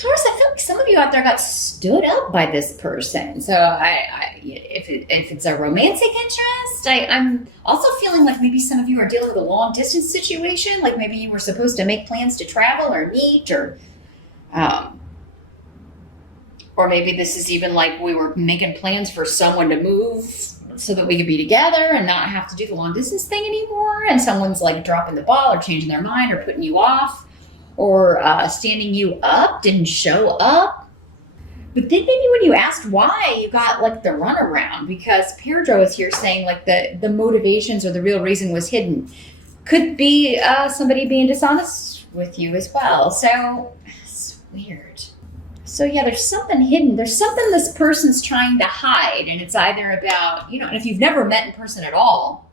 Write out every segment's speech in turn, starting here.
Taurus, I feel like some of you out there got stood up by this person. So if it's a romantic interest, I'm also feeling like maybe some of you are dealing with a long distance situation. Like maybe you were supposed to make plans to travel or meet, or maybe this is even like we were making plans for someone to move so that we could be together and not have to do the long distance thing anymore. And someone's like dropping the ball or changing their mind or putting you off. Or standing you up, didn't show up. But then maybe when you asked why, you got like the runaround, because Pedro is here saying like the motivations or the real reason was hidden. Could be somebody being dishonest with you as well. So it's weird. So yeah, there's something hidden. There's something this person's trying to hide. And it's either about, and if you've never met in person at all,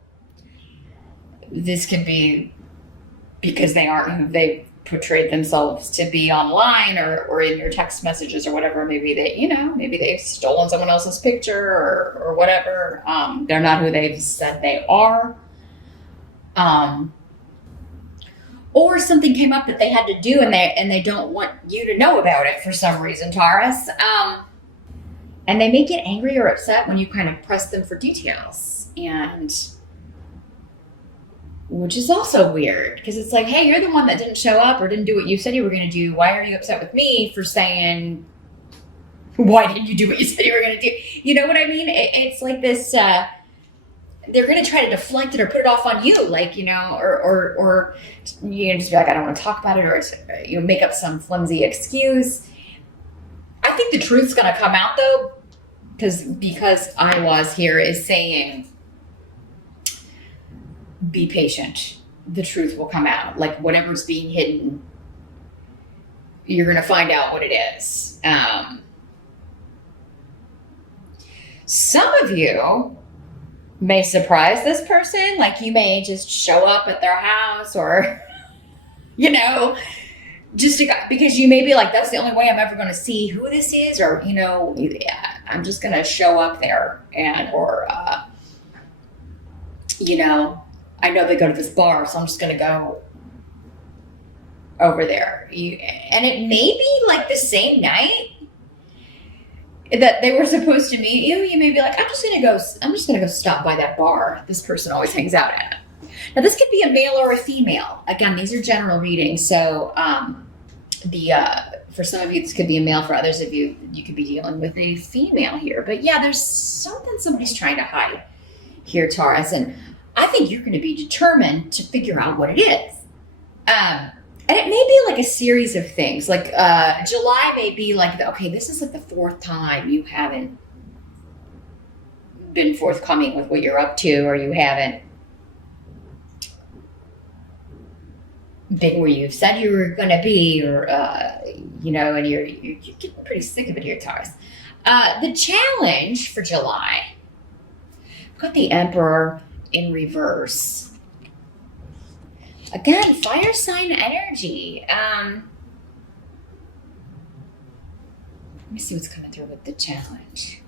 this could be because they aren't who they portrayed themselves to be online or in your text messages or whatever. Maybe maybe they've stolen someone else's picture or whatever. They're not who they've said they are. Or something came up that they had to do and they don't want you to know about it for some reason, Taurus. And they may get angry or upset when you kind of press them for details. Which is also weird because it's like, hey, you're the one that didn't show up or didn't do what you said you were going to do. Why are you upset with me for saying, why didn't you do what you said you were going to do? You know what I mean? It's like this, they're going to try to deflect it or put it off on you, like, or just be like, I don't want to talk about it, or make up some flimsy excuse. I think the truth's going to come out though, because I was here is saying, be patient. The truth will come out. Like whatever's being hidden, you're going to find out what it is. Some of you may surprise this person. Like you may just show up at their house or, just because you may be like, that's the only way I'm ever going to see who this is. Or, I'm just going to show up there I know they go to this bar, so I'm just going to go over there. And it may be like the same night that they were supposed to meet you. You may be like, I'm just going to go stop by that bar this person always hangs out at. Now, this could be a male or a female. Again, these are general readings. So for some of you, this could be a male. For others of you, you could be dealing with a female here. But yeah, there's something somebody's trying to hide here, Taurus. And I think you're going to be determined to figure out what it is. And it may be like a series of things. Like July may be like, okay, this is like the fourth time you haven't been forthcoming with what you're up to, or you haven't been where you've said you were going to be, or, and you're getting pretty sick of it here, Taurus. The challenge for July, I've got the Emperor in reverse. Again, fire sign energy. Let me see what's coming through with the challenge.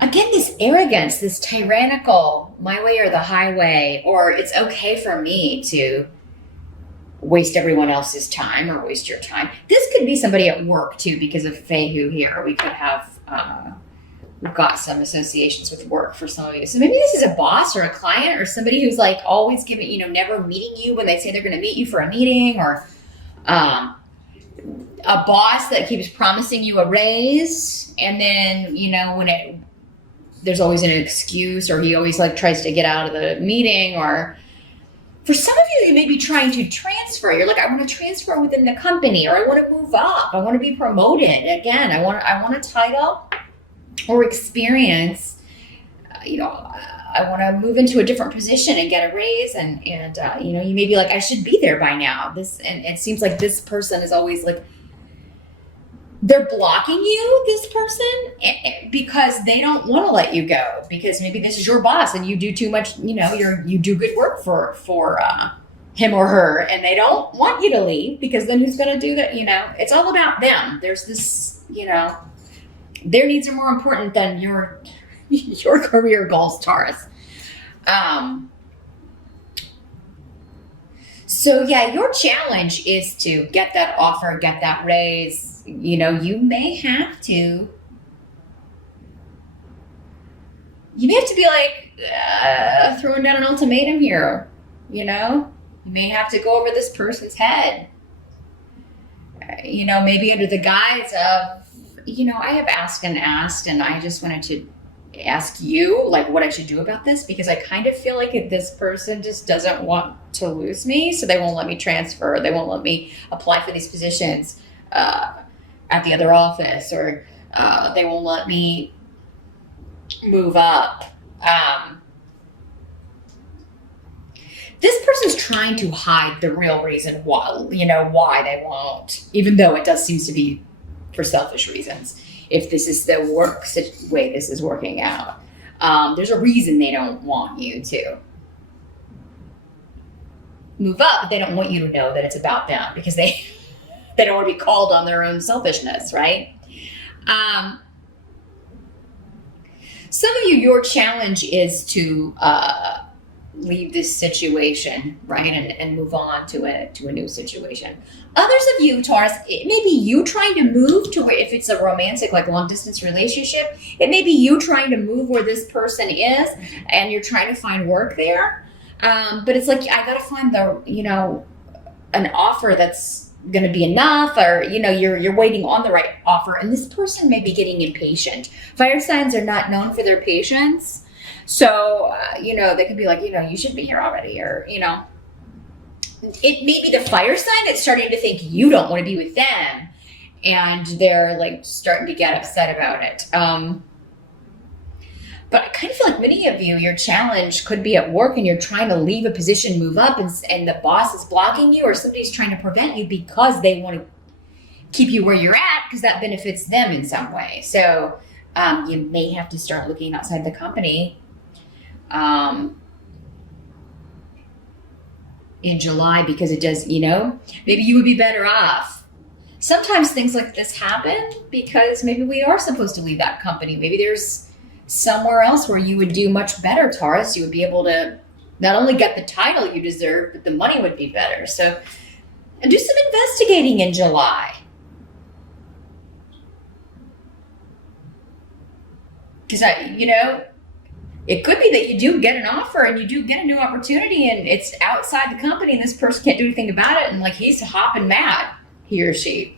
Again, this arrogance, this tyrannical, my way or the highway, or it's okay for me to waste everyone else's time or waste your time. This could be somebody at work too, because of Fehu here. We could have, we've got some associations with work for some of you. So maybe this is a boss or a client or somebody who's like always giving, never meeting you when they say they're going to meet you for a meeting, or a boss that keeps promising you a raise. And then, when there's always an excuse, or he always like tries to get out of the meeting. Or for some of you, you may be trying to transfer. You're like, I want to transfer within the company, or I want to move up. I want to be promoted. Again, I want a title or experience. I want to move into a different position and get a raise. And you may be like, I should be there by now. And it seems like this person is always like, they're blocking you, this person, because they don't want to let you go, because maybe this is your boss and you do too much, you do good work for him or her, and they don't want you to leave, because then who's going to do that? It's all about them. There's this, their needs are more important than your career goals, Taurus. So yeah, your challenge is to get that offer, get that raise. You may have to. You may have to be like throwing down an ultimatum here. You may have to go over this person's head. Maybe under the guise of, I have asked and asked, and I just wanted to ask you, like, what I should do about this, because I kind of feel like if this person just doesn't want to lose me, so they won't let me transfer, they won't let me apply for these positions at the other office, or they won't let me move up. This person's trying to hide the real reason why they won't, even though it does seem to be for selfish reasons. If this is the way this is working out, there's a reason they don't want you to move up, but they don't want you to know that it's about them, because they don't want to be called on their own selfishness, right? Some of you, your challenge is to leave this situation, right, and move on to a new situation. Others of you, Taurus, it may be you trying to move to where, if it's a romantic, like long distance relationship, it may be you trying to move where this person is, and you're trying to find work there. But it's like, I got to find an offer that's going to be enough, or you're waiting on the right offer, and this person may be getting impatient. Fire signs are not known for their patience. So, they could be like, you should be here already, or, it may be the fire sign that's starting to think you don't want to be with them, and they're like starting to get upset about it. But I kind of feel like many of you, your challenge could be at work, and you're trying to leave a position, move up, and the boss is blocking you, or somebody's trying to prevent you because they want to keep you where you're at, because that benefits them in some way. So you may have to start looking outside the company in July, because it does, maybe you would be better off. Sometimes things like this happen because maybe we are supposed to leave that company. Maybe there's somewhere else where you would do much better, Taurus. You would be able to not only get the title you deserve, but the money would be better. So, and do some investigating in July. Because it could be that you do get an offer and you do get a new opportunity, and it's outside the company, and this person can't do anything about it, and like he's hopping mad, he or she.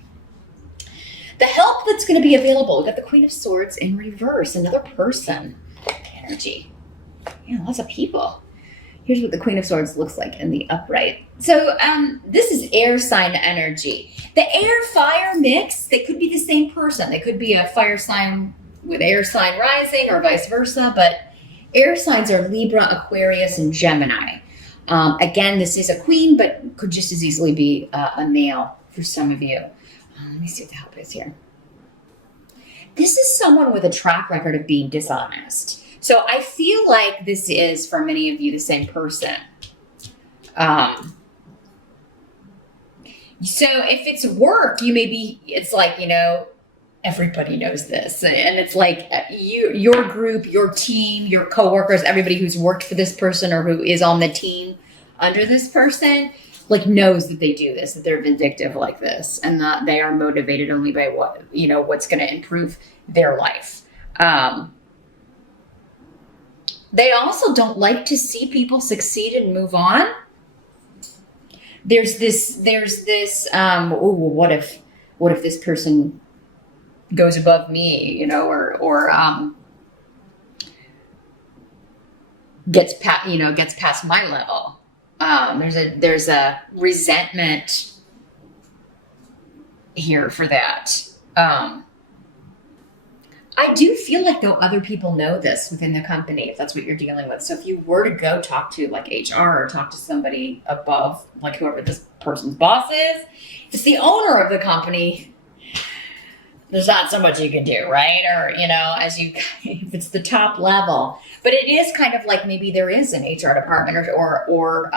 The help that's going to be available, we've got the Queen of Swords in reverse, another person energy. Lots of people. Here's what the Queen of Swords looks like in the upright. So this is air sign energy. The air-fire mix, they could be the same person. They could be a fire sign with air sign rising, or vice versa, but air signs are Libra, Aquarius, and Gemini. Again, this is a queen, but could just as easily be a male for some of you. Let me see what the help is here. This is someone with a track record of being dishonest. So I feel like this is, for many of you, the same person. So if it's work, it's like, everybody knows this. And it's like your group, your team, your coworkers, everybody who's worked for this person or who is on the team under this person, like knows that they do this, that they're vindictive like this, and that they are motivated only by what's going to improve their life. They also don't like to see people succeed and move on. There's this, what if this person goes above me, or gets past my level. There's a resentment here for that. I do feel like, though, other people know this within the company, if that's what you're dealing with. So if you were to go talk to like HR or talk to somebody above, like whoever this person's boss is, if it's the owner of the company, there's not so much you can do, right? Or, if it's the top level. But it is kind of like maybe there is an HR department or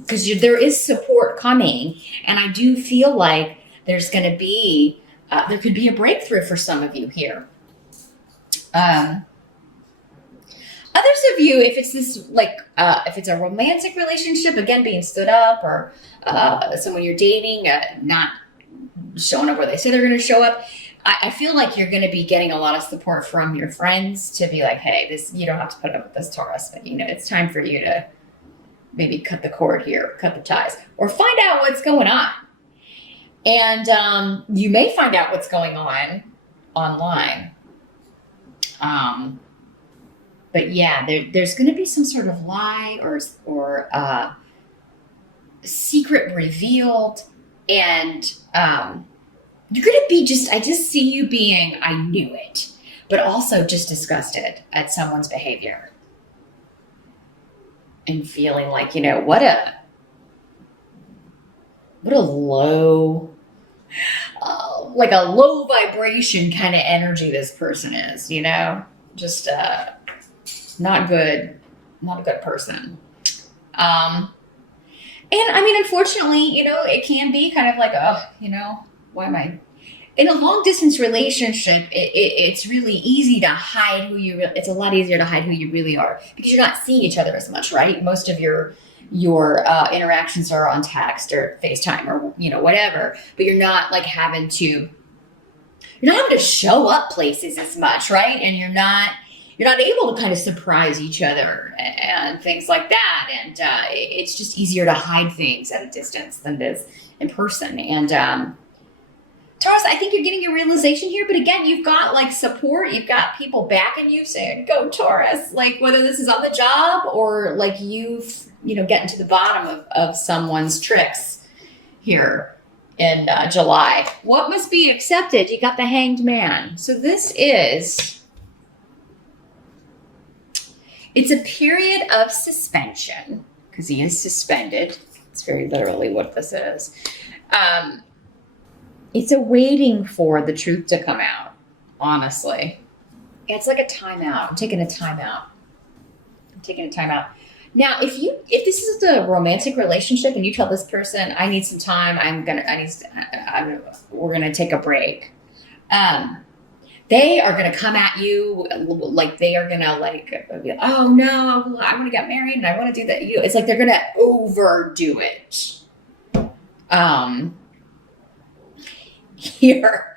because there is support coming. And I do feel like there's going to be, there could be a breakthrough for some of you here. Other Others of you, if it's this like, if it's a romantic relationship, again, being stood up, or someone you're dating, not showing up where they say they're going to show up, I feel like you're going to be getting a lot of support from your friends to be like, hey, you don't have to put up with this, Taurus, but it's time for you to maybe cut the cord here, cut the ties, or find out what's going on. And you may find out what's going on online. But yeah, there's going to be some sort of lie or secret revealed, and you're going to be I just see you being, I knew it, but also just disgusted at someone's behavior and feeling like, what a low, like a low vibration kind of energy this person is, just not good, not a good person. And I mean, unfortunately, it can be kind of like, why am I in a long distance relationship? It's really easy to hide it's a lot easier to hide who you really are, because you're not seeing each other as much, right? Most of your interactions are on text or FaceTime or, whatever, but you're not like having to show up places as much, right? And you're not able to kind of surprise each other and things like that. And it's just easier to hide things at a distance than it is in person. And Taurus, I think you're getting a realization here, but again, you've got like support. You've got people backing you saying, go Taurus, like whether this is on the job or like you've, getting to the bottom of someone's tricks here in July. What must be accepted? You got the Hanged Man. So it's a period of suspension, because he is suspended. It's very literally what this is. It's a waiting for the truth to come out, honestly. It's like a timeout. I'm taking a timeout. Now, if this is a romantic relationship and you tell this person, I need some time, we're gonna take a break. They are gonna come at you like they are gonna be like, oh no, I want to get married and I want to do that. It's like they're gonna overdo it. Here.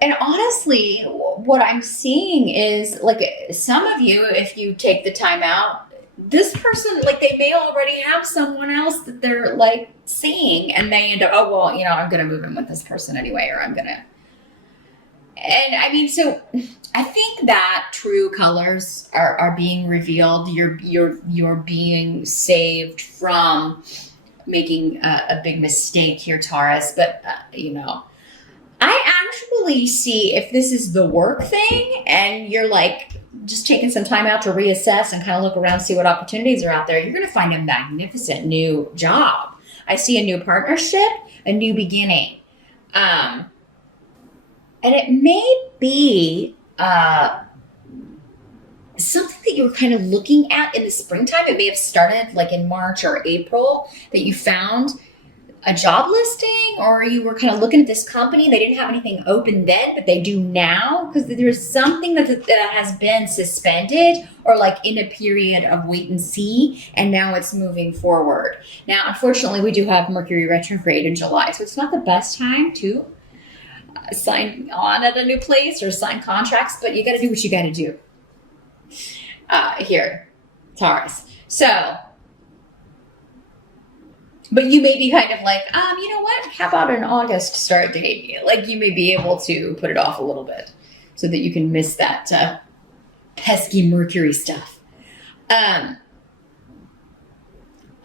And honestly, what I'm seeing is like some of you, if you take the time out, this person, like they may already have someone else that they're like seeing, and they end up, oh, well, I'm going to move in with this person anyway, or and I mean, so I think that true colors are being revealed. You're being saved from making a big mistake here, Taurus. But, I actually see if this is the work thing and you're like just taking some time out to reassess and kind of look around, see what opportunities are out there, you're going to find a magnificent new job. I see a new partnership, a new beginning. And it may be something that you were kind of looking at in the springtime. It may have started like in March or April that you found a job listing, or you were kind of looking at this company. They didn't have anything open then, but they do now, because there's something that has been suspended or like in a period of wait and see, and now it's moving forward. Now, unfortunately, we do have Mercury retrograde in July, so it's not the best time to sign on at a new place or sign contracts, but you got to do what you got to do here, Taurus. So, but you may be kind of like, you know what? How about an August start date? Like you may be able to put it off a little bit so that you can miss that pesky Mercury stuff.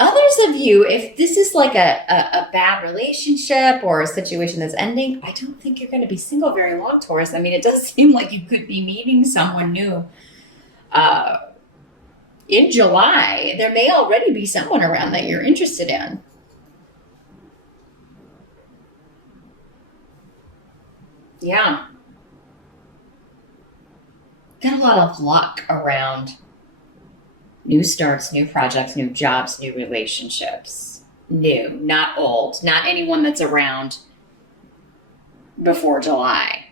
Others of you, if this is like a bad relationship or a situation that's ending, I don't think you're going to be single very long, Taurus. I mean, it does seem like you could be meeting someone new in July. There may already be someone around that you're interested in. Yeah. Got a lot of luck around new starts, new projects, new jobs, new relationships. New, not old, not anyone that's around before July.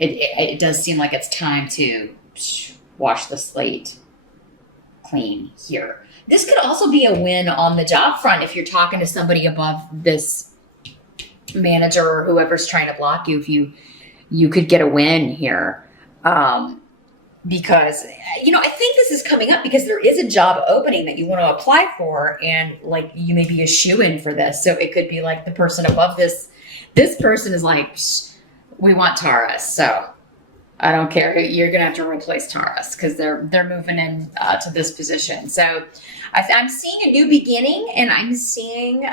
it does seem like it's time to wash the slate clean here. This could also be a win on the job front if you're talking to somebody above this manager or whoever's trying to block you. If you could get a win here. Because, I think this is coming up because there is a job opening that you want to apply for, and like you may be a shoo-in for this. So it could be like the person above this person is like, we want Taurus. So I don't care. You're going to have to replace Taurus because they're moving in to this position. So I'm seeing a new beginning, and I'm seeing,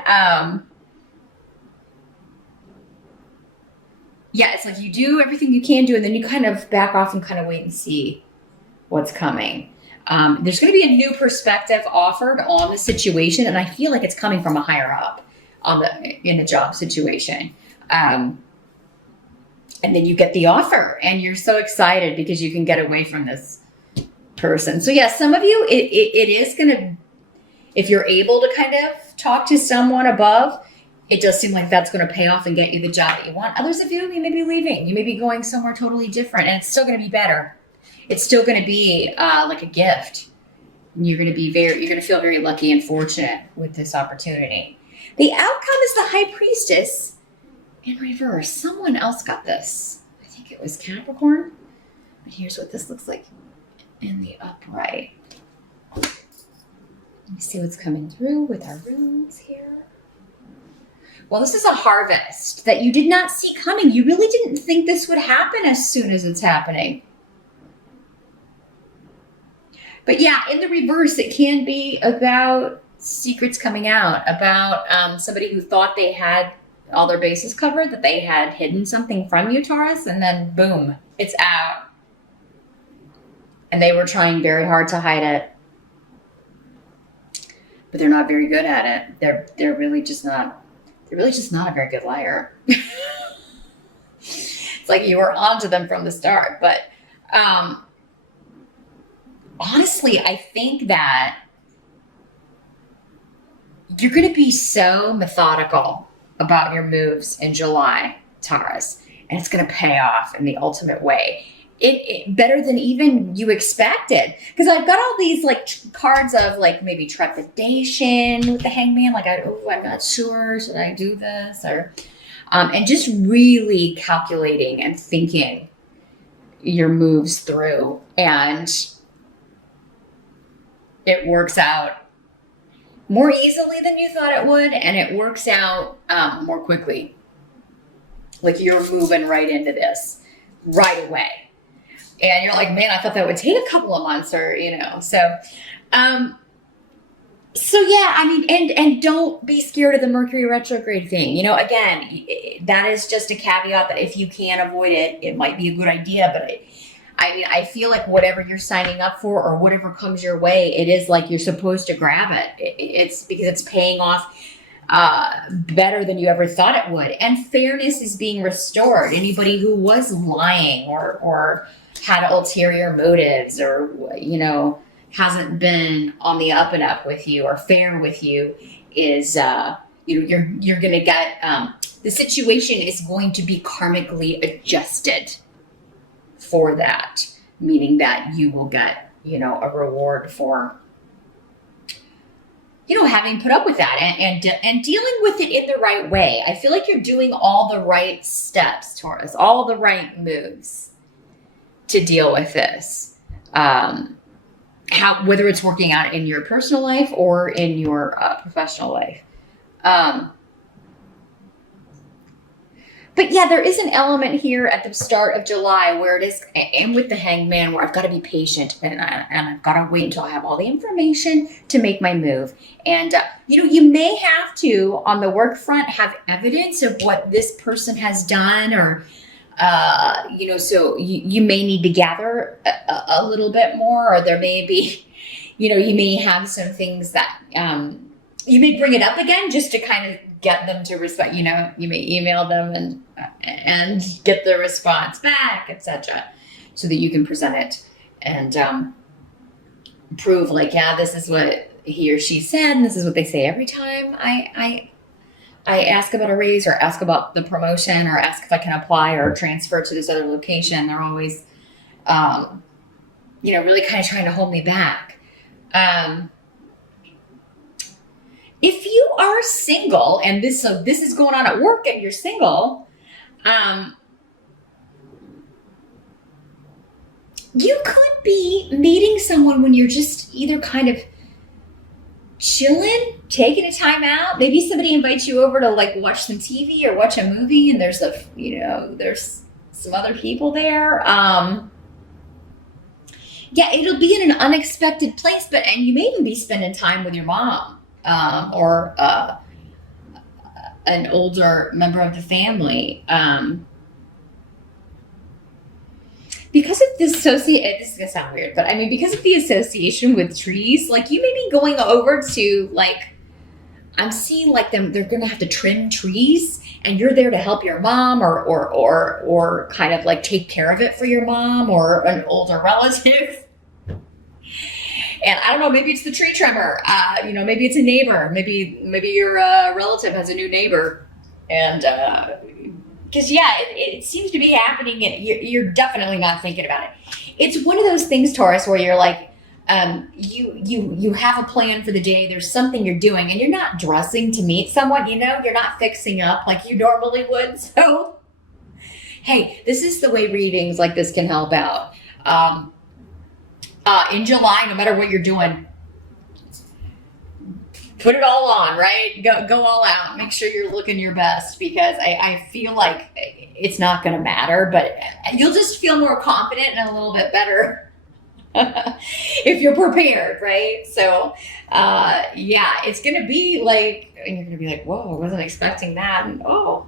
it's like you do everything you can do, and then you kind of back off and kind of wait and see what's coming. There's going to be a new perspective offered on the situation, and I feel like it's coming from a higher up in the job situation. And then you get the offer, and you're so excited because you can get away from this person. So yeah, some of you, it is going to, if you're able to kind of talk to someone above, it does seem like that's going to pay off and get you the job that you want. Others of you may be leaving. You may be going somewhere totally different, and it's still going to be better. It's still going to be like a gift. You're going to feel very lucky and fortunate with this opportunity. The outcome is the High Priestess in reverse. Someone else got this. I think it was Capricorn. But here's what this looks like in the upright. Let me see what's coming through with our runes here. Well, this is a harvest that you did not see coming. You really didn't think this would happen as soon as it's happening. But yeah, in the reverse, it can be about secrets coming out, about somebody who thought they had all their bases covered, that they had hidden something from you, Taurus, and then boom, it's out. And they were trying very hard to hide it. But they're not very good at it. They're really just not a very good liar. It's like you were onto them from the start. But honestly, I think that you're going to be so methodical about your moves in July, Taurus, and it's going to pay off in the ultimate way. It better than even you expected. Because I've got all these like cards of like maybe trepidation with the Hangman. Like, I'm not sure. Should I do this? Or, and just really calculating and thinking your moves through. And it works out more easily than you thought it would. And it works out more quickly. Like you're moving right into this right away. And you're like, man, I thought that would take a couple of months or, so yeah, I mean, and don't be scared of the Mercury retrograde thing. Again, that is just a caveat that if you can avoid it, it might be a good idea. But I feel like whatever you're signing up for or whatever comes your way, it is like you're supposed to grab it. It's because it's paying off better than you ever thought it would. And fairness is being restored. Anybody who was lying or had ulterior motives or, hasn't been on the up and up with you or fair with you is, you're going to get, the situation is going to be karmically adjusted for that, meaning that you will get, a reward for, having put up with that and dealing with it in the right way. I feel like you're doing all the right steps, Taurus, all the right moves to deal with this, whether it's working out in your personal life or in your professional life. But yeah, there is an element here at the start of July where it is, and with the Hangman, where I've got to be patient and I've got to wait until I have all the information to make my move. And, you may have to, on the work front, have evidence of what this person has done or, so you may need to gather a little bit more, or there may be, you may have some things that you may bring it up again just to kind of get them to respect, you may email them and get the response back, etc., so that you can present it and prove like, yeah, this is what he or she said, and this is what they say every time I I ask about a raise or ask about the promotion or ask if I can apply or transfer to this other location, they're always, um, really kind of trying to hold me back. Um, if you are single and this is going on at work and you're single, um, you could be meeting someone when you're just either kind of chilling, taking a time out. Maybe somebody invites you over to like watch some TV or watch a movie, and there's some other people there. Yeah, it'll be in an unexpected place, and you may even be spending time with your mom, or an older member of the family. Because of this this is gonna sound weird, but I mean, because of the association with trees, like you may be going over to like, I'm seeing like they're gonna have to trim trees, and you're there to help your mom, or kind of like take care of it for your mom or an older relative. And I don't know, maybe it's the tree trimmer. Maybe it's a neighbor. Maybe your relative has a new neighbor, and because yeah, it seems to be happening, and you're definitely not thinking about it. It's one of those things, Taurus, where you're like, you have a plan for the day. There's something you're doing, and you're not dressing to meet someone. You're not fixing up like you normally would. So, hey, this is the way readings like this can help out. In July, no matter what you're doing, put it all on, right? Go all out. Make sure you're looking your best, because I feel like it's not going to matter, but you'll just feel more confident and a little bit better if you're prepared, right? So, yeah, it's going to be like, and you're going to be like, whoa, I wasn't expecting that. And oh,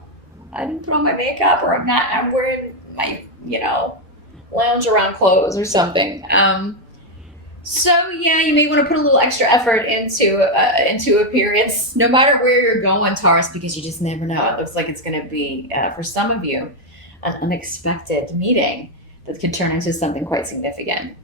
I didn't put on my makeup, or I'm wearing my, lounge around clothes or something. So yeah, you may want to put a little extra effort into appearance, no matter where you're going, Taurus, because you just never know. It looks like it's going to be, for some of you, an unexpected meeting that could turn into something quite significant.